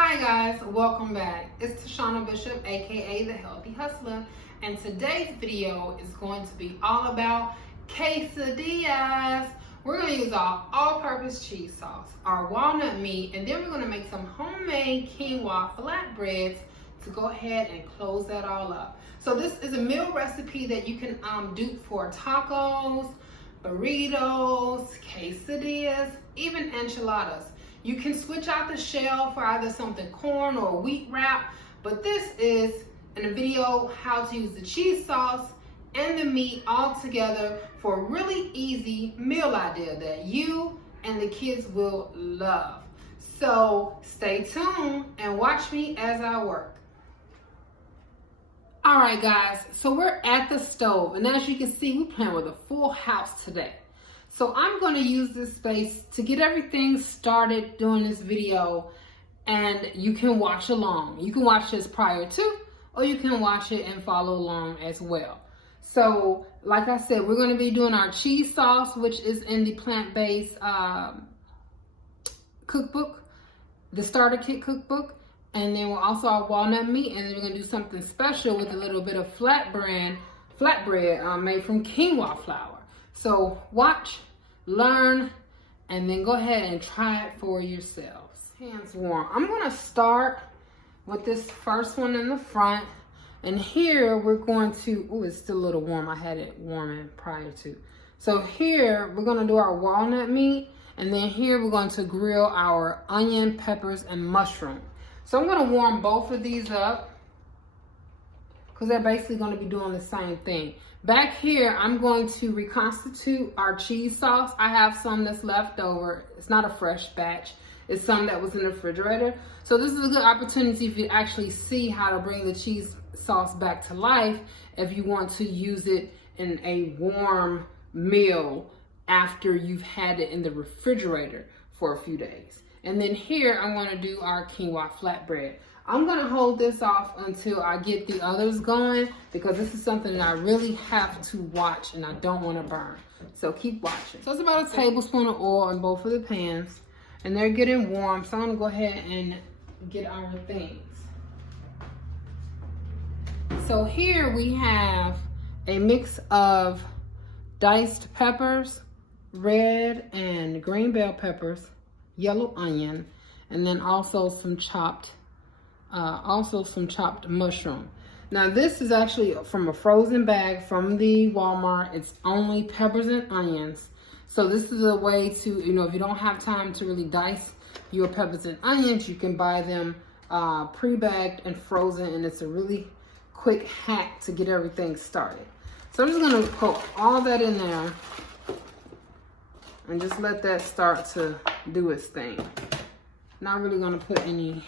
Hi guys, welcome back. It's Tashana Bishop, aka The Healthy Hustler, and today's video is going to be all about quesadillas. We're going to use our all-purpose cheese sauce, our walnut meat, and then we're going to make some homemade quinoa flatbreads to go ahead and close that all up. So this is a meal recipe that you can do for tacos, burritos, quesadillas, even enchiladas. You can switch out the shell for either something corn or wheat wrap, but this is in a video how to use the cheese sauce and the meat all together for a really easy meal idea that you and the kids will love. So stay tuned and watch me as I work. All right guys, so we're at the stove, and as you can see, we're playing with a full house today. So I'm going to use this space to get everything started doing this video, and you can watch along. You can watch this prior to, or you can watch it and follow along as well. So like I said, we're going to be doing our cheese sauce, which is in the plant-based cookbook, the starter kit cookbook. And then we're also our walnut meat, and then we're going to do something special with a little bit of flatbread made from quinoa flour. So watch, learn, and then go ahead and try it for yourselves. Hands warm. I'm going to start with this first one in the front. And here we're going to, oh, it's still a little warm. I had it warming prior to. So here we're going to do our walnut meat. And then here we're going to grill our onion, peppers, and mushroom. So I'm going to warm both of these up because they're basically going to be doing the same thing. Back here, I'm going to reconstitute our cheese sauce. I have some that's left over. It's not a fresh batch. It's some that was in the refrigerator. So this is a good opportunity if you actually see how to bring the cheese sauce back to life if you want to use it in a warm meal after you've had it in the refrigerator for a few days. And then here, I'm going to do our quinoa flatbread. I'm going to hold this off until I get the others going because this is something that I really have to watch and I don't want to burn. So keep watching. So it's about a tablespoon of oil in both of the pans, and they're getting warm. So I'm going to go ahead and get our things. So here we have a mix of diced peppers, red and green bell peppers, yellow onion, and then also some chopped mushroom. Now this is actually from a frozen bag from the Walmart. It's only peppers and onions. So this is a way to, if you don't have time to really dice your peppers and onions, you can buy them pre-bagged and frozen, and it's a really quick hack to get everything started. So I'm just gonna put all that in there and just let that start to do its thing. Not really gonna put any,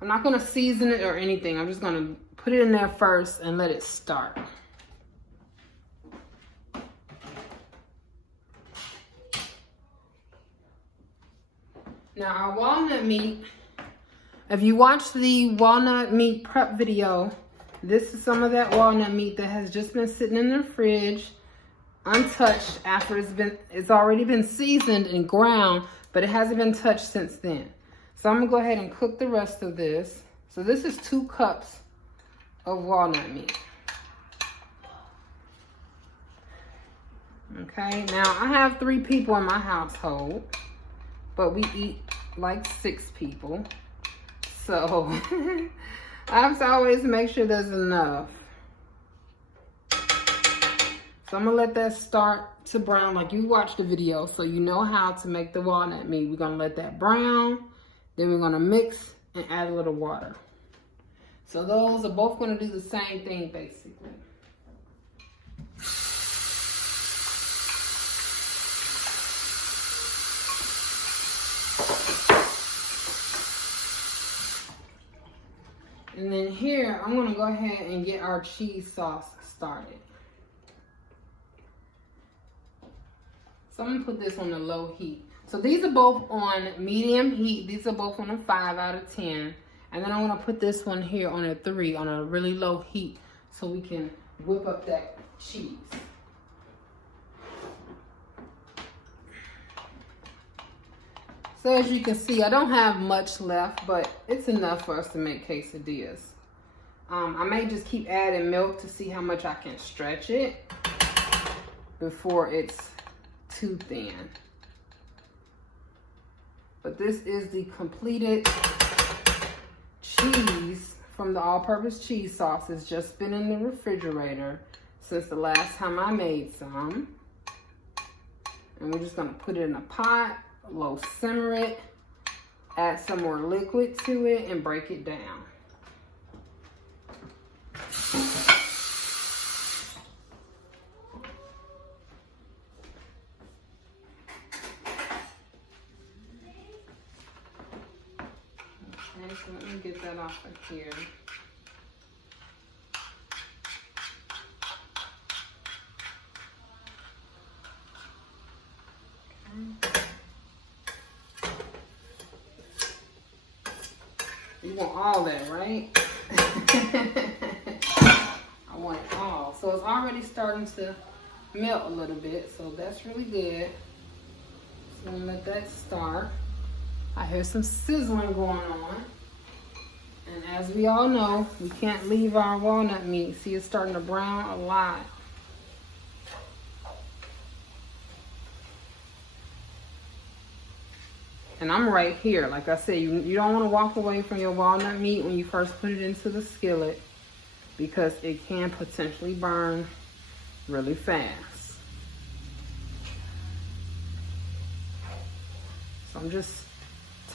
I'm not gonna season it or anything. I'm just gonna put it in there first and let it start. Now our walnut meat, if you watch the walnut meat prep video, this is some of that walnut meat that has just been sitting in the fridge untouched after it's already been seasoned and ground, but it hasn't been touched since then. So I'm gonna go ahead and cook the rest of this. So this is 2 cups of walnut meat. Okay, now I have 3 people in my household, but we eat like 6 people. So I have to always make sure there's enough. So I'm gonna let that start to brown like you watched the video, so you know how to make the walnut meat. We're gonna let that brown, then we're gonna mix and add a little water. So those are both gonna do the same thing basically. And then here, I'm gonna go ahead and get our cheese sauce started. So I'm gonna put this on the low heat. So these are both on medium heat. These are both on a 5 out of 10. And then I'm gonna put this one here on a 3 on a really low heat so we can whip up that cheese. So as you can see, I don't have much left, but it's enough for us to make quesadillas. I may just keep adding milk to see how much I can stretch it before it's too thin. But this is the completed cheese from the all-purpose cheese sauce. It's just been in the refrigerator since the last time I made some. And we're just gonna put it in a pot, low simmer it, add some more liquid to it, and break it down. Okay, so let me get that off of here. You want all that, right? I want it all. So it's already starting to melt a little bit, so that's really good. So I'm gonna let that start. I hear some sizzling going on. And as we all know, we can't leave our walnut meat. See, it's starting to brown a lot. And I'm right here. Like I said, you don't want to walk away from your walnut meat when you first put it into the skillet, because it can potentially burn really fast. So I'm just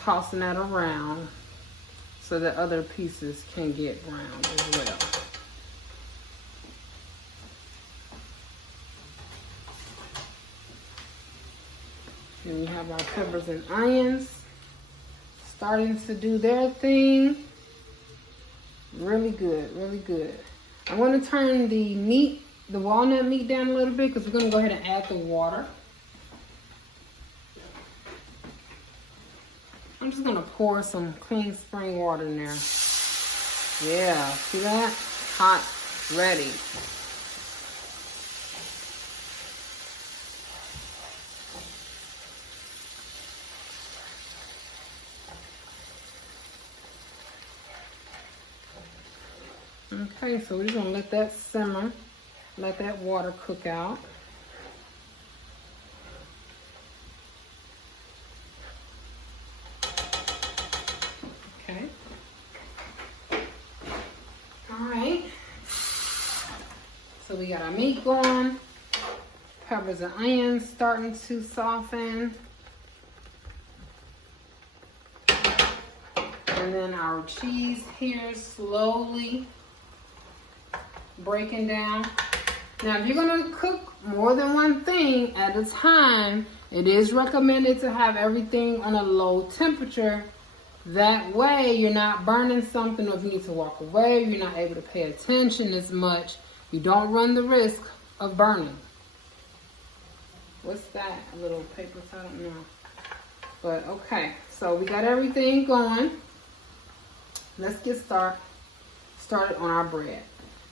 tossing that around so that other pieces can get browned as well. And we have our peppers and onions starting to do their thing. Really good, really good. I'm going to turn the walnut meat down a little bit because we're going to go ahead and add the water. I'm just going to pour some clean spring water in there. Yeah, see that? Hot, ready. Okay, so we're just gonna let that simmer, let that water cook out. Okay. All right. So we got our meat going, peppers and onions starting to soften. And then our cheese here slowly breaking down. Now, if you're gonna cook more than one thing at a time, it is recommended to have everything on a low temperature. That way you're not burning something, or if you need to walk away, you're not able to pay attention as much. You don't run the risk of burning. What's that? A little paper, I don't know. But okay, so we got everything going. Let's get started on our bread.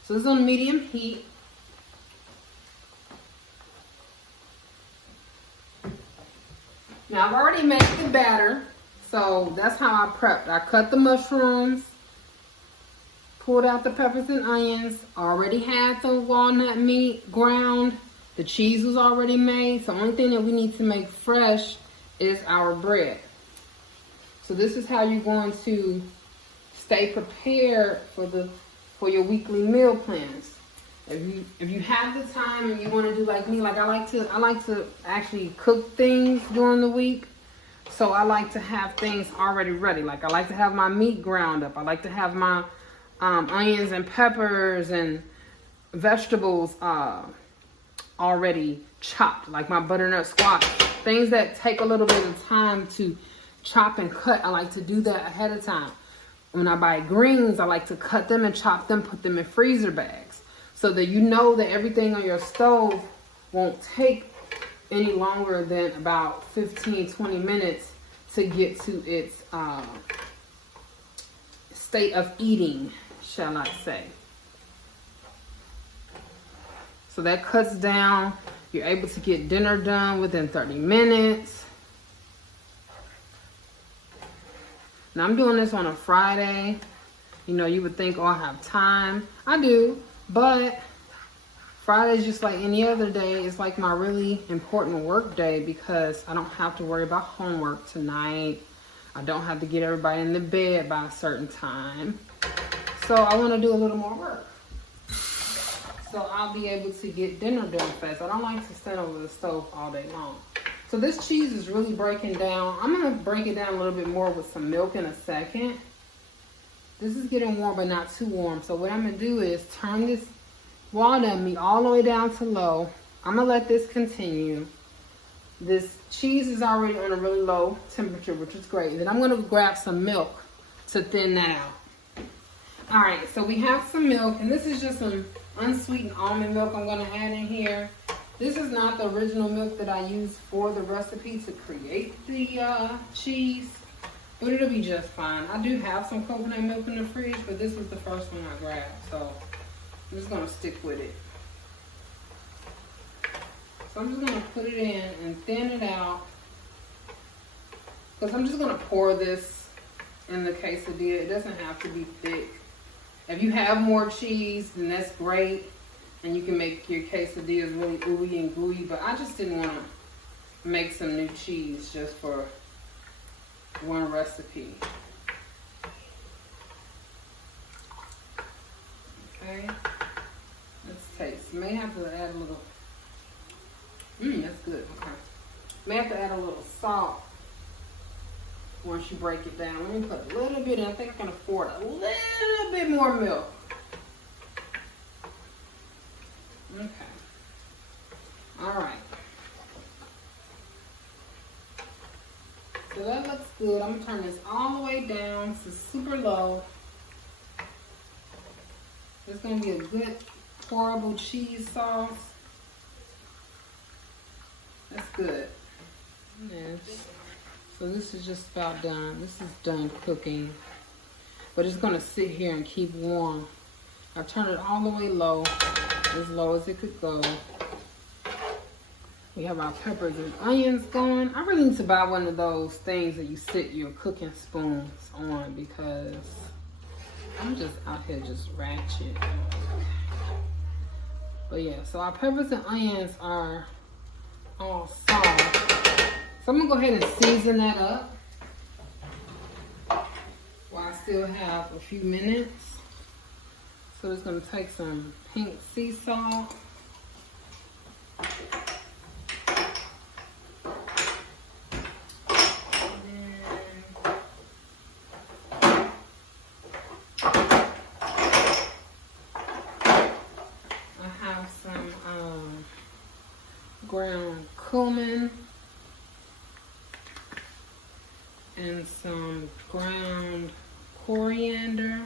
So this is on medium heat. Now I've already made the batter, so that's how I prepped. I cut the mushrooms, pulled out the peppers and onions, already had the walnut meat ground. The cheese was already made, so the only thing that we need to make fresh is our bread. So this is how you're going to stay prepared for your weekly meal plans. If you have the time and you want to do like me, like I like to actually cook things during the week. So I like to have things already ready. Like I like to have my meat ground up. I like to have my onions and peppers and vegetables already chopped, like my butternut squash. Things that take a little bit of time to chop and cut, I like to do that ahead of time. When I buy greens, I like to cut them and chop them, put them in freezer bags, so that you know that everything on your stove won't take any longer than about 15-20 minutes to get to its state of eating, shall I say. So that cuts down. You're able to get dinner done within 30 minutes. Now I'm doing this on a Friday. You know, you would think, oh, I have time. I do, but Friday's just like any other day. It's like my really important work day because I don't have to worry about homework tonight. I don't have to get everybody in the bed by a certain time. So I want to do a little more work. So I'll be able to get dinner done fast. I don't like to stand over the stove all day long. So this cheese is really breaking down. I'm going to break it down a little bit more with some milk in a second. This is getting warm, but not too warm. So what I'm going to do is turn this walnut meat all the way down to low. I'm going to let this continue. This cheese is already on a really low temperature, which is great. Then I'm going to grab some milk to thin that out. All right, so we have some milk, and this is just some unsweetened almond milk I'm going to add in here. This is not the original milk that I used for the recipe to create the cheese, but it'll be just fine. I do have some coconut milk in the fridge, but this was the first one I grabbed, so I'm just going to stick with it. So I'm just going to put it in and thin it out, because I'm just going to pour this in the quesadilla. It doesn't have to be thick. If you have more cheese, then that's great, and you can make your quesadillas really ooey and gooey, but I just didn't want to make some new cheese just for one recipe. Okay, let's taste. May have to add a little, that's good, okay. May have to add a little salt once you break it down. Let me put a little bit in. I think I can afford a little bit more milk. Okay. All right. So that looks good. I'm gonna turn this all the way down to super low. It's gonna be a good pourable cheese sauce. That's good. Yes. So this is just about done. This is done cooking. But it's gonna sit here and keep warm. I turned it all the way low, as low as it could go. We have our peppers and onions going. I really need to buy one of those things that you sit your cooking spoons on, because I'm just out here just ratchet. But yeah, so our peppers and onions are all soft. So I'm gonna go ahead and season that up while I still have a few minutes. So it's gonna take some pink sea salt. Ground cumin and some ground coriander.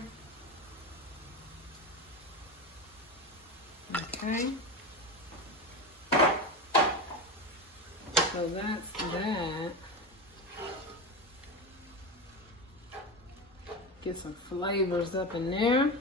Okay, so that's that. Get some flavors up in there.